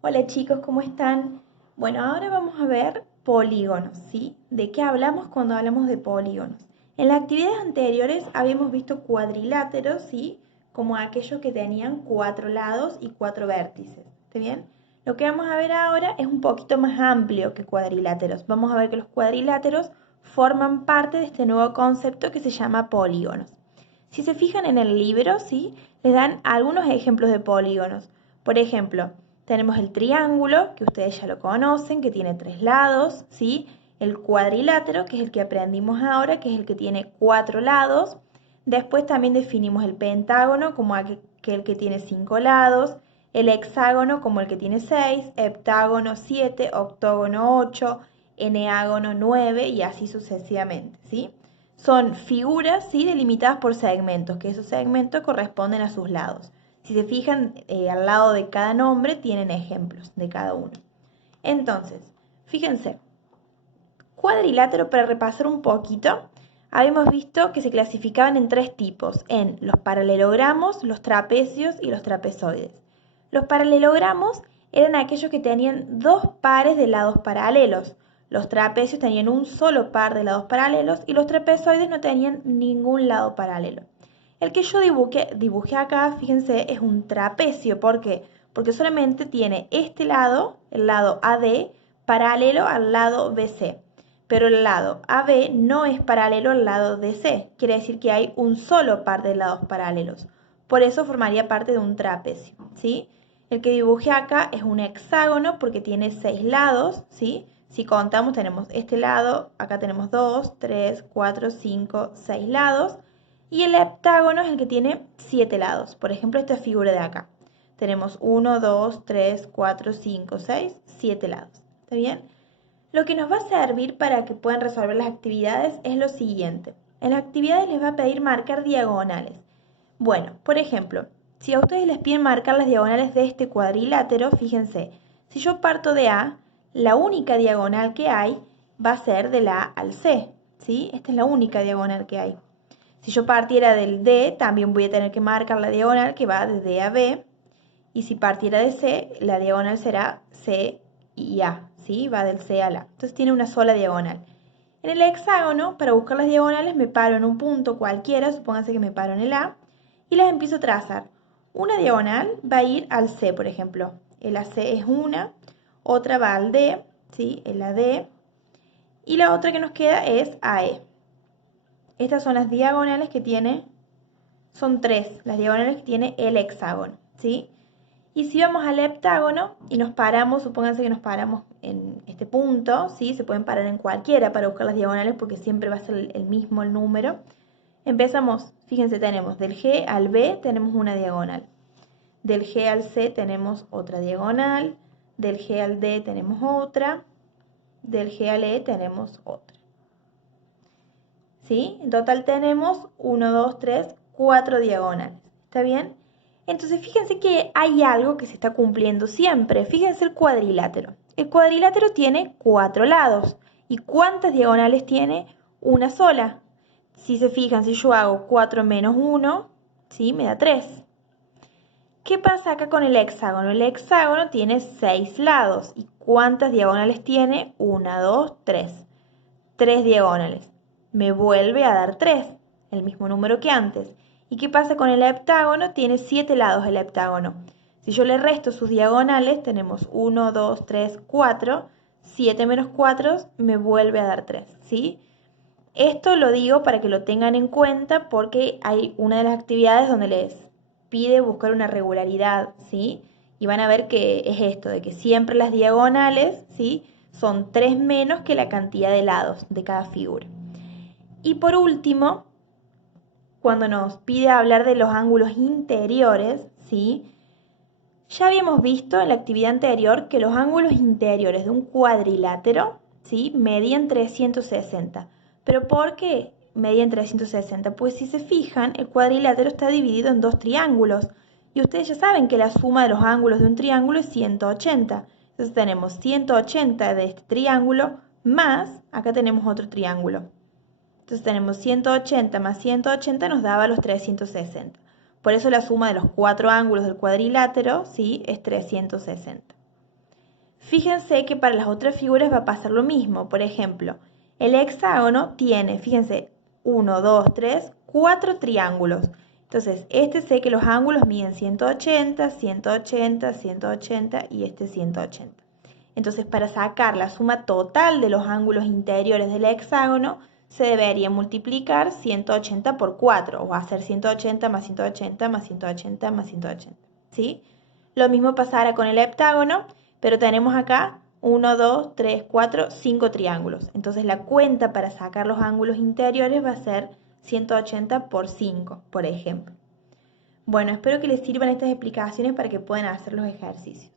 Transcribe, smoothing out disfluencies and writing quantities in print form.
Hola chicos, ¿cómo están? Bueno, ahora vamos a ver polígonos, ¿sí? ¿De qué hablamos cuando hablamos de polígonos? En las actividades anteriores habíamos visto cuadriláteros, ¿sí? Como aquellos que tenían cuatro lados y cuatro vértices, ¿está bien? Lo que vamos a ver ahora es un poquito más amplio que cuadriláteros. Vamos a ver que los cuadriláteros forman parte de este nuevo concepto que se llama polígonos. Si se fijan en el libro, ¿sí? Les dan algunos ejemplos de polígonos. Por ejemplo, tenemos el triángulo, que ustedes ya lo conocen, que tiene tres lados, ¿sí? El cuadrilátero, que es el que aprendimos ahora, que es el que tiene cuatro lados. Después también definimos el pentágono como aquel que tiene cinco lados, el hexágono como el que tiene seis, heptágono 7, octógono 8, eneágono 9 y así sucesivamente, ¿sí? Son figuras, ¿sí? Delimitadas por segmentos, que esos segmentos corresponden a sus lados. Si se fijan, al lado de cada nombre tienen ejemplos de cada uno. Entonces, fíjense, cuadrilátero, para repasar un poquito, habíamos visto que se clasificaban en tres tipos, en los paralelogramos, los trapecios y los trapezoides. Los paralelogramos eran aquellos que tenían dos pares de lados paralelos. Los trapecios tenían un solo par de lados paralelos y los trapezoides no tenían ningún lado paralelo. El que yo dibujé acá, fíjense, es un trapecio. ¿Por qué? Porque solamente tiene este lado, el lado AD, paralelo al lado BC. Pero el lado AB no es paralelo al lado DC. Quiere decir que hay un solo par de lados paralelos. Por eso formaría parte de un trapecio, ¿sí? El que dibujé acá es un hexágono porque tiene seis lados, ¿sí? Si contamos tenemos este lado, acá tenemos 2, 3, 4, 5, 6 lados. Y el heptágono es el que tiene 7 lados. Por ejemplo, esta figura de acá. Tenemos 1, 2, 3, 4, 5, 6, 7 lados. ¿Está bien? Lo que nos va a servir para que puedan resolver las actividades es lo siguiente. En las actividades les va a pedir marcar diagonales. Bueno, por ejemplo, si a ustedes les piden marcar las diagonales de este cuadrilátero, fíjense, si yo parto de A, la única diagonal que hay va a ser de la A al C, ¿sí? Esta es la única diagonal que hay. Si yo partiera del D, también voy a tener que marcar la diagonal que va de D a B. Y si partiera de C, la diagonal será C y A, ¿sí? Va del C al A. Entonces tiene una sola diagonal. En el hexágono, para buscar las diagonales, me paro en un punto cualquiera, supónganse que me paro en el A, y las empiezo a trazar. Una diagonal va a ir al C, por ejemplo. El AC es una, otra va al D, ¿sí? El AD, y la otra que nos queda es AE. Estas son las diagonales que tiene, son tres, las diagonales que tiene el hexágono, ¿sí? Y si vamos al heptágono y nos paramos, supónganse que nos paramos en este punto, ¿sí? Se pueden parar en cualquiera para buscar las diagonales porque siempre va a ser el mismo el número. Empezamos, fíjense, tenemos del G al B tenemos una diagonal. Del G al C tenemos otra diagonal. Del G al D tenemos otra. Del G al E tenemos otra. ¿Sí? En total tenemos 1, 2, 3, 4 diagonales. ¿Está bien? Entonces fíjense que hay algo que se está cumpliendo siempre. Fíjense el cuadrilátero. El cuadrilátero tiene cuatro lados. ¿Y cuántas diagonales tiene? Una sola. Si se fijan, si yo hago 4 menos 1, ¿sí? Me da 3. ¿Qué pasa acá con el hexágono? El hexágono tiene 6 lados. ¿Y cuántas diagonales tiene? 1, 2, 3. 3 diagonales. Me vuelve a dar 3, el mismo número que antes. ¿Y qué pasa con el heptágono? Tiene 7 lados el heptágono. Si yo le resto sus diagonales, tenemos 1, 2, 3, 4. 7 menos 4 me vuelve a dar 3, ¿sí? Esto lo digo para que lo tengan en cuenta porque hay una de las actividades donde les pide buscar una regularidad, ¿sí? Y van a ver que es esto, de que siempre las diagonales, ¿sí? Son 3 menos que la cantidad de lados de cada figura. Y por último, cuando nos pide hablar de los ángulos interiores, ¿sí? Ya habíamos visto en la actividad anterior que los ángulos interiores de un cuadrilátero, ¿sí? Medían 360. ¿Pero por qué medían 360? Pues si se fijan, el cuadrilátero está dividido en dos triángulos. Y ustedes ya saben que la suma de los ángulos de un triángulo es 180. Entonces tenemos 180 de este triángulo más, acá tenemos otro triángulo. Entonces tenemos 180 más 180 nos daba los 360. Por eso la suma de los cuatro ángulos del cuadrilátero, ¿sí? Es 360. Fíjense que para las otras figuras va a pasar lo mismo. Por ejemplo, el hexágono tiene, fíjense, 1, 2, 3, 4 triángulos. Entonces, este sé que los ángulos miden 180, 180, 180 y este 180. Entonces, para sacar la suma total de los ángulos interiores del hexágono, se debería multiplicar 180 por 4, o hacer 180 más 180 más 180 más 180, ¿sí? Lo mismo pasará con el heptágono, pero tenemos acá 1, 2, 3, 4, 5 triángulos. Entonces la cuenta para sacar los ángulos interiores va a ser 180 por 5, por ejemplo. Bueno, espero que les sirvan estas explicaciones para que puedan hacer los ejercicios.